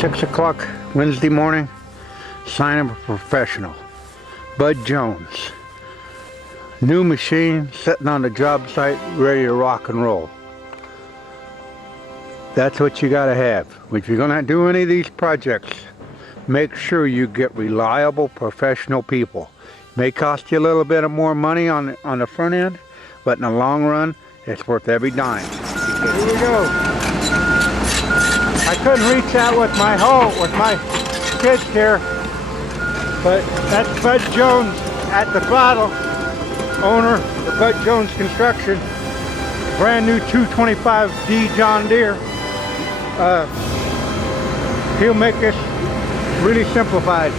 6 o'clock Wednesday morning. Sign of a professional. Bud Jones. New machine sitting on the job site, ready to rock and roll. That's what you gotta have. If you're gonna do any of these projects, make sure you get reliable professional people. May cost you a little bit of more money on the front end, but in the long run, it's worth every dime. Here we go. I couldn't reach out with my hoe, with my kids here, but that's Bud Jones at the throttle, owner of Bud Jones Construction, brand new 225D John Deere. He'll make this really simplified.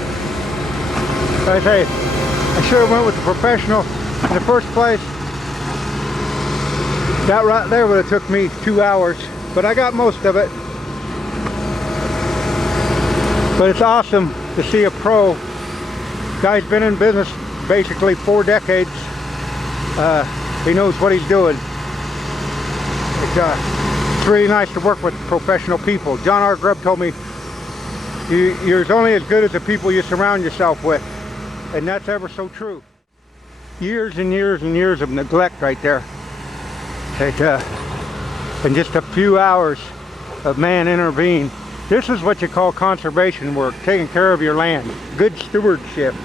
I say, I should have went with the professional in the first place. That right there would have took me 2 hours, but I got most of it. But it's awesome to see a pro. Guy's been in business basically 4 decades. He knows what he's doing. It's really nice to work with professional people. John R. Grubb told me, you're only as good as the people you surround yourself with. And that's ever so true. Years and years and years of neglect right there. In just a few hours of man intervene. This is what you call conservation work, taking care of your land. Good stewardship.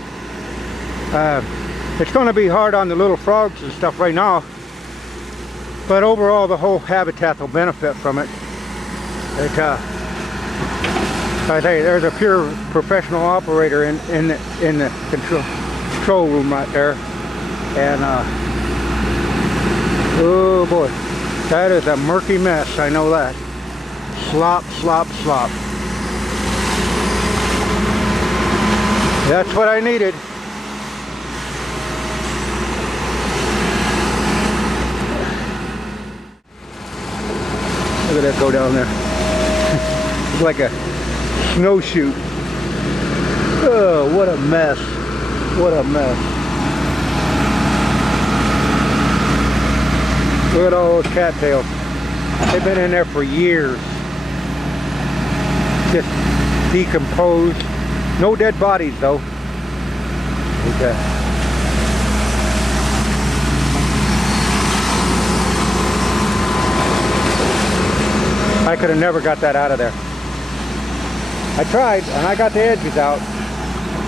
It's going to be hard on the little frogs and stuff right now, but overall the whole habitat will benefit from it. I say there's a pure professional operator in the control room right there, and oh boy, that is a murky mess. I know that. Slop, slop, slop. That's what I needed. Look at that go down there. It's like a snowshoe. Oh, what a mess. What a mess. Look at all those cattails. They've been in there for years. Just decomposed. No dead bodies though. Okay. I could have never got that out of there. I tried, and I got the edges out.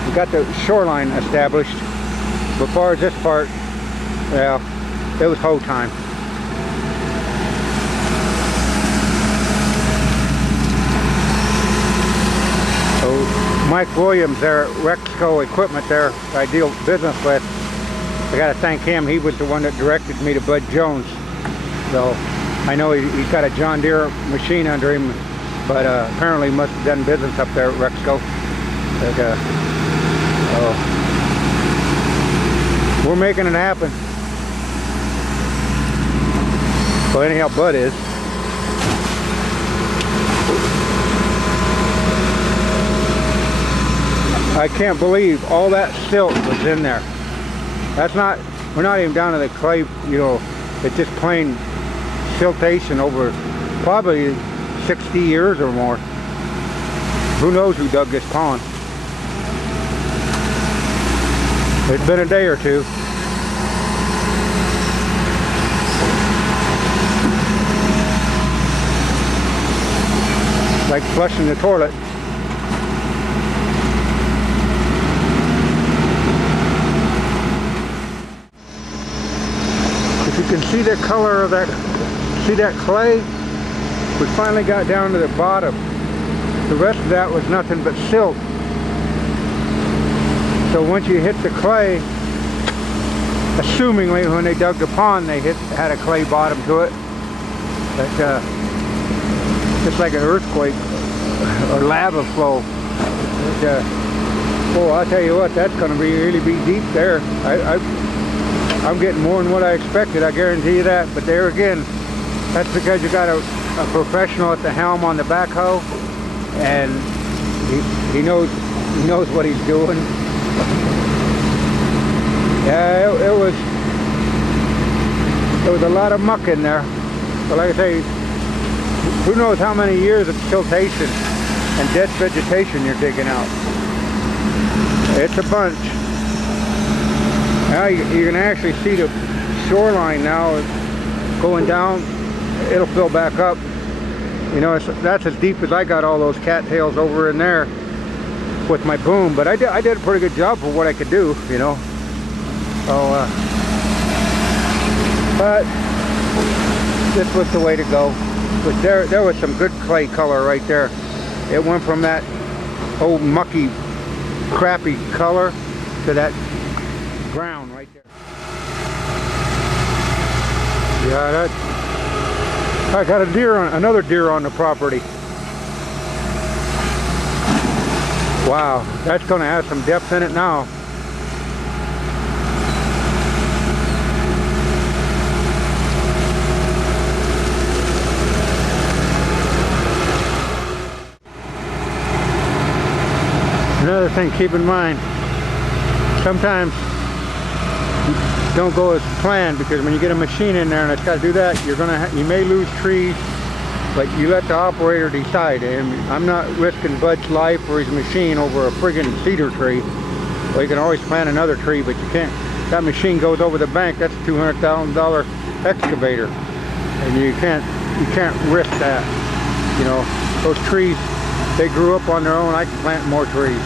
We got the shoreline established. But as far as this part, well, it was hoe time. Mike Williams there at Rexco Equipment there, I deal business with. I got to thank him. He was the one that directed me to Bud Jones. So I know he's got a John Deere machine under him, but apparently he must have done business up there at Rexco. But, we're making it happen. Well, anyhow, Bud is. I can't believe all that silt was in there. That's not, we're not even down to the clay, you know, it's just plain siltation over probably 60 years or more. Who knows who dug this pond? It's been a day or two. Like flushing the toilet. You can see the color of that, see that clay? We finally got down to the bottom. The rest of that was nothing but silt. So once you hit the clay, assumingly when they dug the pond they had a clay bottom to it. But just like an earthquake or lava flow. But, oh, I'll tell you what, that's going to really be deep there. I'm getting more than what I expected, I guarantee you that. But there again, that's because you got a professional at the helm on the backhoe, and he knows what he's doing. Yeah, it was a lot of muck in there. But like I say, who knows how many years of siltation and dead vegetation you're digging out. It's a bunch. Now you can actually see the shoreline now going down. It'll fill back up. You know, that's as deep as I got all those cattails over in there with my boom. But I did a pretty good job for what I could do, you know. So, but this was the way to go. But there was some good clay color right there. It went from that old mucky, crappy color to that brown right there. Yeah, I got another deer on the property. Wow, that's going to have some depth in it now. Another thing, keep in mind, sometimes don't go as planned, because when you get a machine in there and it's got to do that, you may lose trees, but you let the operator decide. And I'm not risking Bud's life or his machine over a friggin' cedar tree. Well, you can always plant another tree, but you can't. That machine goes over the bank. That's a $200,000 excavator, and you can't risk that. You know, those trees, they grew up on their own. I can plant more trees.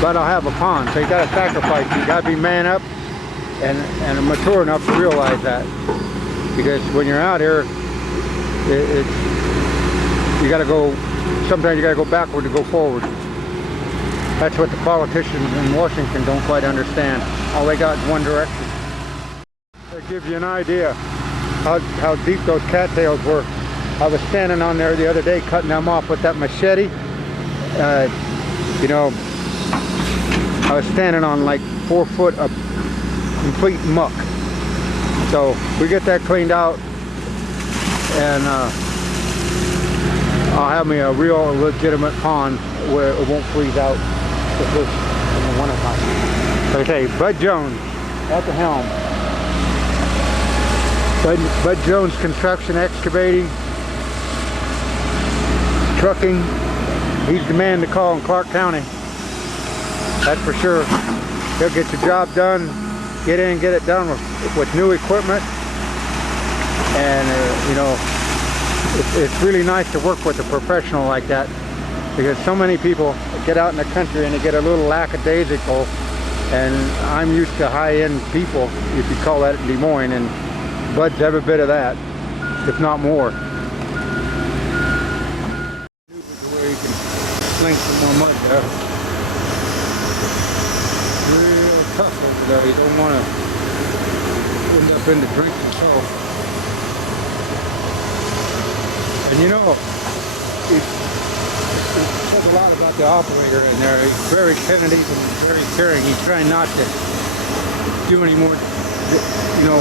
But I'll have a pond, so you got to sacrifice. You got to be man up and mature enough to realize that, because when you're out here, you got to go. Sometimes you got to go backward to go forward. That's what the politicians in Washington don't quite understand. All they got is one direction. That gives you an idea how deep those cattails were. I was standing on there the other day cutting them off with that machete. You know, I was standing on like 4 foot of complete muck. So we get that cleaned out, and I'll have me a real legitimate pond where it won't freeze out the fish in the wintertime. Okay, Bud Jones at the helm. Bud Jones Construction, Excavating, Trucking. He's the man to call in Clark County. That's for sure. He'll get the job done, get in and get it done with new equipment. And you know, it's really nice to work with a professional like that, because so many people get out in the country and they get a little lackadaisical, and I'm used to high-end people, if you call that in Des Moines, and Bud's every bit of that, if not more. Where you can sling some more mud there. Real tough over there. You don't want to end up in the drinking salt. And you know, it says a lot about the operator in there. He's very tentative and very caring. He's trying not to do any more, you know,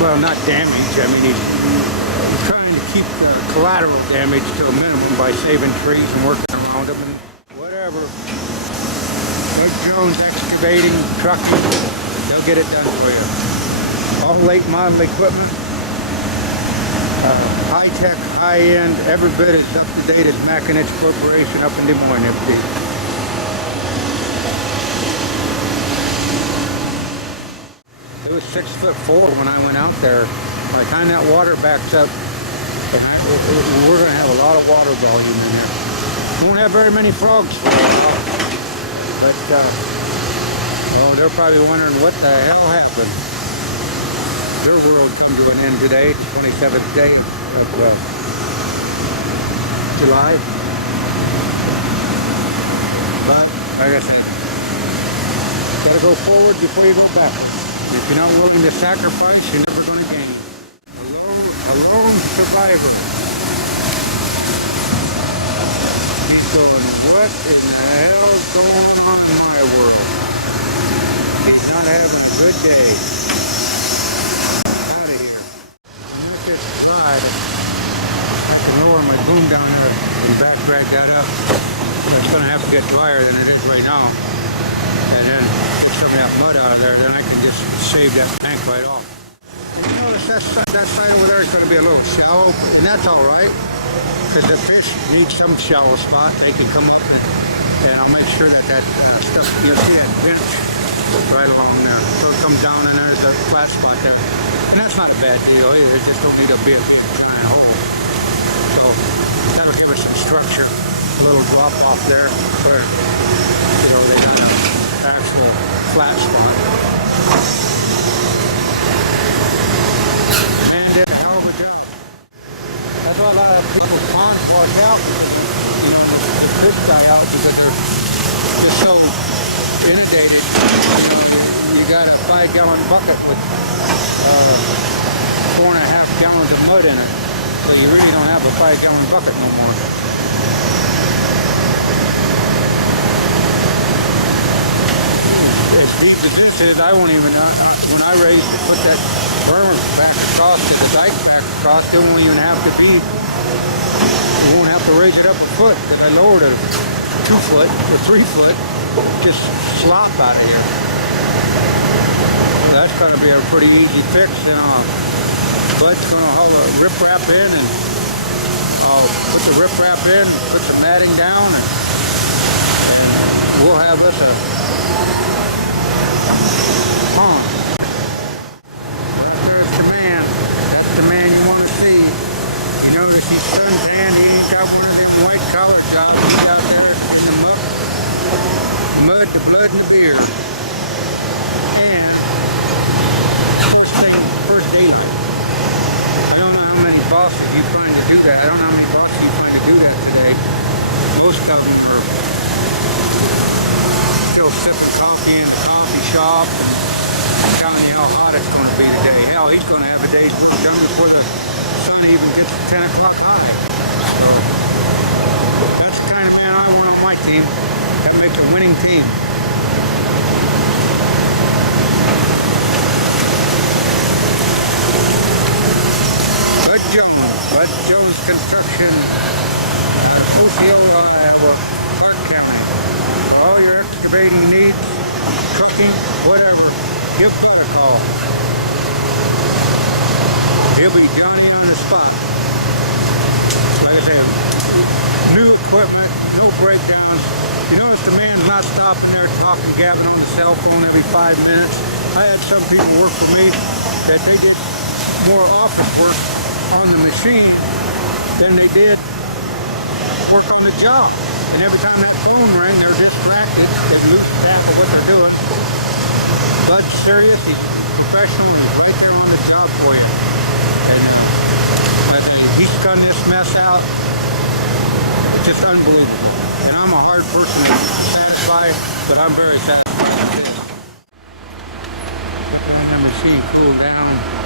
well, not damage. I mean, he's trying to keep the collateral damage to a minimum by saving trees and working around them and whatever. Bud Jones Excavating, Trucking, they'll get it done for you. All late model equipment. High-tech, high-end, every bit as up-to-date as Macinich Corporation up in Des Moines, FD. It was 6'4" when I went out there. By the time that water backs up, we're going to have a lot of water volume in there. We won't have very many frogs for a while, but oh, they're probably wondering what the hell happened. Their world come to an end today, the 27th day of July. But, like I said, gotta go forward before you go back. If you're not willing to sacrifice, you're never going to gain. A lone survivor. He's going, what in the hell's going on in my world? He's not having a good day. I can lower my boom down there and back drag that up. It's going to have to get drier than it is right now. And then put some of that mud out of there, then I can just save that tank right off. You notice that side over there is going to be a little shallow, and that's all right. because the fish need some shallow spot. They can come up and I'll make sure that stuff, you'll see that bench right along there. So it comes down and there's a flat spot there. And that's not a bad deal either. It just don't need a big giant hole. So that'll give us some structure. A little drop off there where, they got an actual flat spot. And did a hell of a job. That's why a lot of people pond wash out, the fish die out because they're just so inundated. You got a 5-gallon bucket with 4.5 gallons of mud in it, so you really don't have a 5-gallon bucket no more. As deep as this is, I won't even, when I put that berm back across to the dike back across, it won't even have to be, you won't have to raise it up a foot. I lowered it 2 foot or 3 foot, just slop out of here. That's going to be a pretty easy fix. And Bud's going to haul the riprap in, and I'll put the riprap in, put some matting down, and we'll have us a pond. There's the man. That's the man you want to see. You notice he's suntanned. He ain't got one of them white collar jobs. He's out there in the mud, the blood, and the beer. And first thing, first aid. I don't know how many bosses you find to do that. I don't know how many bosses you find to do that today. Most of them are still sipping coffee in the coffee shop and telling you how hot it's going to be today. Hell, he's going to have a day's work done before the sun even gets to 10 o'clock high. So that's the kind of man I want on my team. That makes a winning team. Bud Jones Construction, Osceola, Clark County. All your excavating needs, trucking, whatever, give Bud a call. He'll be Johnny on the spot. Like I said, new equipment, no breakdowns. You notice the man's not stopping there talking, gabbing on the cell phone every 5 minutes. I had some people work for me that they did more office work on the machine than they did work on the job. And every time that phone rang, they're distracted. They'd lose track of what they're doing. Bud's serious. He's professional. He's right there on the job for you. And he's done this mess out. It's just unbelievable. And I'm a hard person to satisfy, but I'm very satisfied. Let the machine cool down.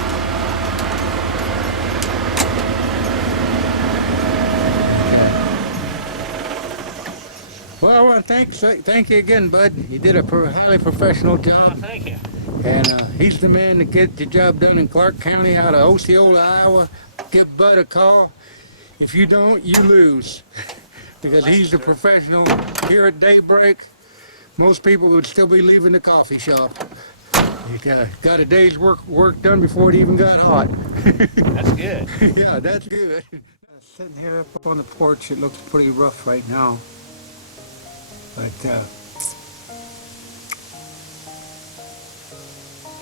Well, I want to thank you again, Bud. You did a highly professional job. Thank you. And he's the man to get the job done in Clark County out of Osceola, Iowa. Give Bud a call. If you don't, you lose. Because he's the professional here at daybreak. Most people would still be leaving the coffee shop. You got a day's work done before it even got hot. That's good. Yeah, that's good. Sitting here up on the porch, it looks pretty rough right now. But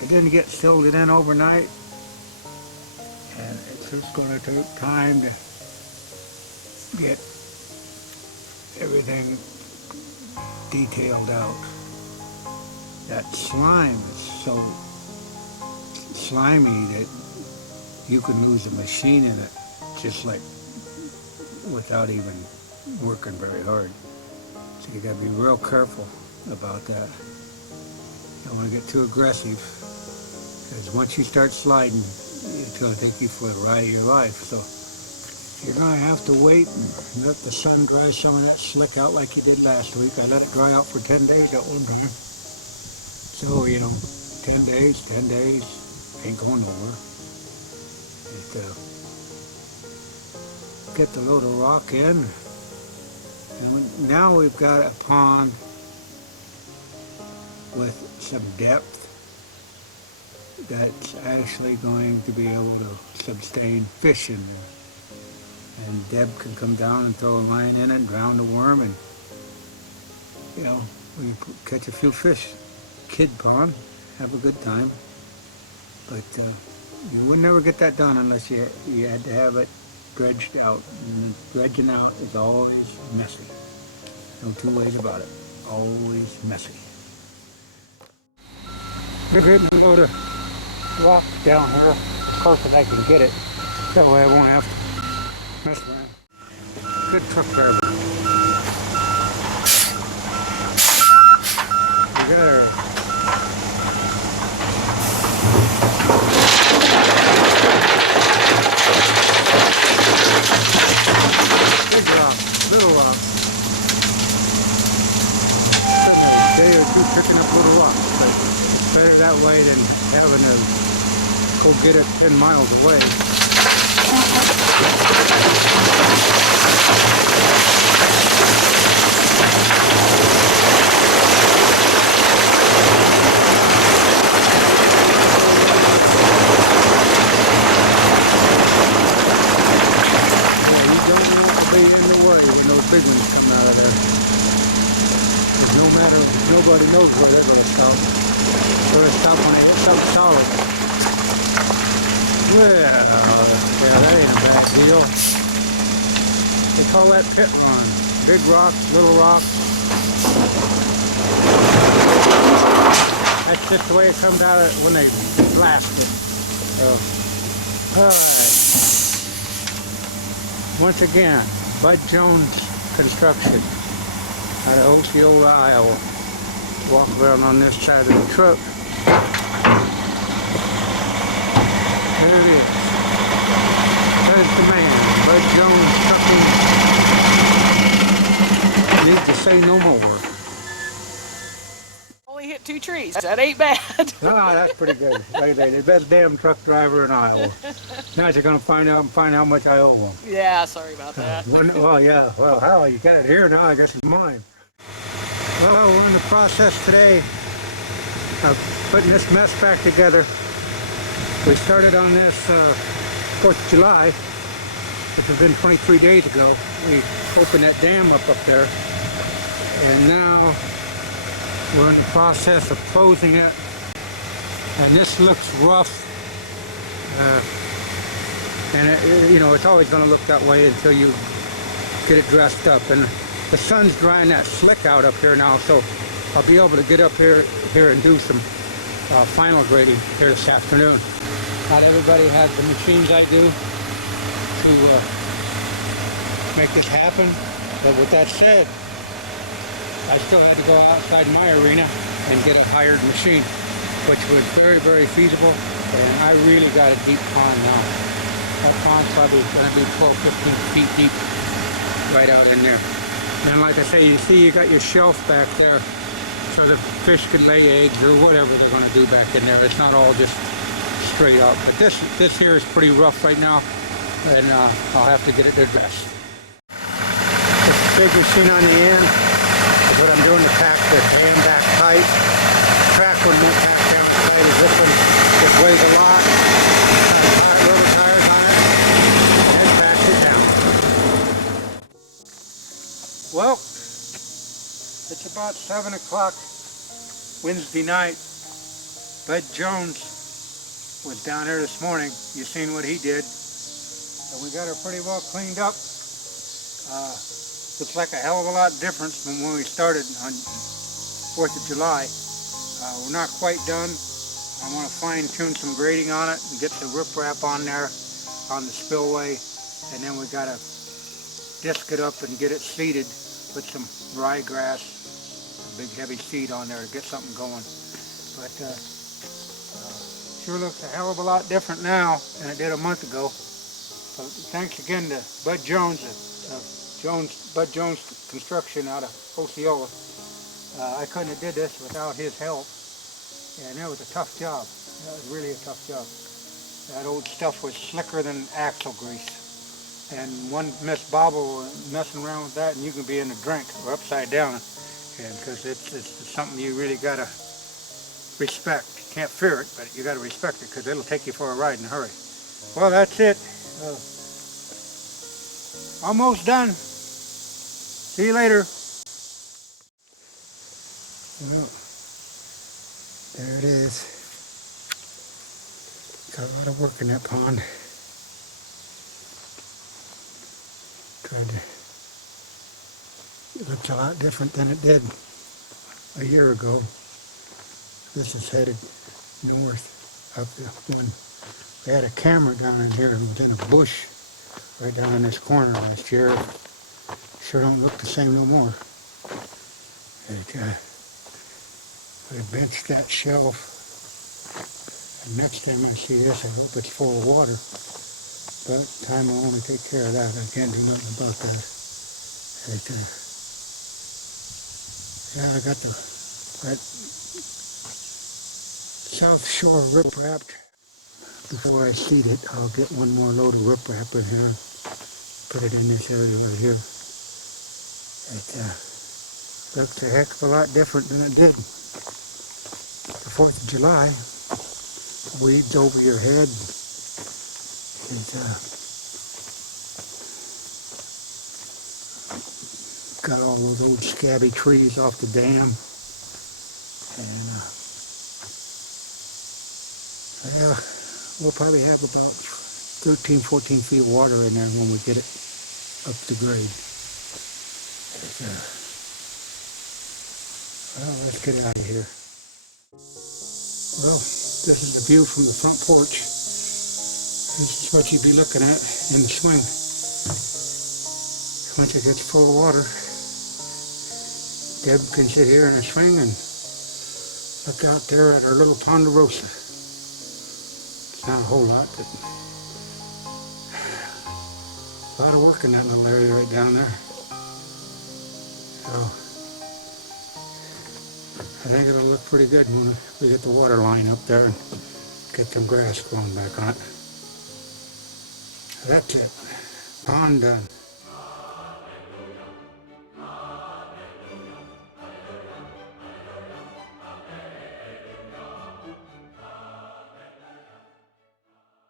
it didn't get silted in overnight, and it's just going to take time to get everything detailed out. That slime is so slimy that you can lose a machine in it just like without even working very hard. So you gotta be real careful about that. You don't want to get too aggressive, because once you start sliding, it's gonna take you for the ride of your life. So you're gonna have to wait and let the sun dry some of that slick out like you did last week. I let it dry out for 10 days at one time. So 10 days, ain't going nowhere. Get the load of rock in. And now we've got a pond with some depth that's actually going to be able to sustain fish in there. and Deb can come down and throw a line in it, drown the worm, and you know, we can catch a few fish. Kid pond, have a good time. But you would never get that done unless you had to have it dredged out. And dredging out is always messy. No two ways about it. Always messy. We're getting a load of rock down here as close as I can get it. That way I won't have to mess around. Good truck driver. We got our big rock, little rock. A day or two picking up little rocks, but better that way than having to go get it 10 miles away. In the way when those big ones come out of there. No matter, nobody knows where they're going to stop. They're going to stop when they hit something solid. Well, yeah, that ain't a bad deal. They call that pit run. Big rocks, little rocks. That's just the way it comes out when they blast it. So, alright. Once again, Bud Jones Construction out of Osceola, Iowa. Walk around on this side of the truck. There it is. That is the man, Bud Jones Trucking. Need to say no more. Only hit 2 trees. That ain't bad. Ah, that's pretty good. Like they, the best damn truck driver in Iowa. Now you're going to find out how much I owe them. Yeah, sorry about that. Well, yeah. Well, hell, you got it here now. I guess it's mine. Well, we're in the process today of putting this mess back together. We started on this 4th of July, which has been 23 days ago. We opened that dam up there, and now we're in the process of closing it. And this looks rough. And you know, it's always going to look that way until you get it dressed up. And the sun's drying that slick out up here now, so I'll be able to get up here and do some final grading here this afternoon. Not everybody has the machines I do to make this happen, but with that said, I still had to go outside my arena and get a hired machine, which was very, very feasible, and I really got a deep pond now. That pond's probably going to be 12, 15 feet deep right out in there. And like I say, you see you got your shelf back there so the fish can lay eggs or whatever they're going to do back in there. It's not all just straight up. But this here is pretty rough right now, and I'll have to get it addressed. This big machine on the end is what I'm doing to pack the dam back tight. The track one won't pack down as tight as this one. It weighs a lot. Rubber tires on it, and it packs it down. Well, it's about 7 o'clock Wednesday night. Bud Jones was down here this morning. You seen what he did. And we got her pretty well cleaned up. Looks like a hell of a lot different from when we started on 4th of July. We're not quite done. I want to fine tune some grading on it and get the riprap on there on the spillway. And then we got to disc it up and get it seeded with some ryegrass, a big heavy seed on there to get something going. But sure looks a hell of a lot different now than it did a month ago. So thanks again to Bud Jones, Bud Jones Construction out of Osceola. I couldn't have did this without his help, and it was a tough job. It was really a tough job. That old stuff was slicker than axle grease. And one misbobble messing around with that and you can be in a drink or upside down, and because it's something you really got to respect. You can't fear it, but you got to respect it because it'll take you for a ride in a hurry. Well, that's it. Almost done. See you later. Well, there it is. Got a lot of work in that pond. It looks a lot different than it did a year ago. This is headed north up the one. We had a camera down in here and was in a bush right down in this corner last year. Sure don't look the same no more. We benched that shelf. And next time I see this, I hope it's full of water. But time will only take care of that. I can't do nothing about that. Yeah, I got the that South Shore riprap. Before I seed it, I'll get one more load of riprap in here. Put it in this area over here. It looks a heck of a lot different than it did. The 4th of July, weeds over your head. Got all those old scabby trees off the dam. And yeah, we'll probably have about 13, 14 feet of water in there when we get it up to grade. Well, let's get out of here. Well, this is the view from the front porch. This is what you'd be looking at in the swing. Once it gets full of water, Deb can sit here in a swing and look out there at our little ponderosa. It's not a whole lot, but a lot of work in that little area right down there. So I think it'll look pretty good when we get the water line up there and get some grass growing back on it. That's it. Pond done.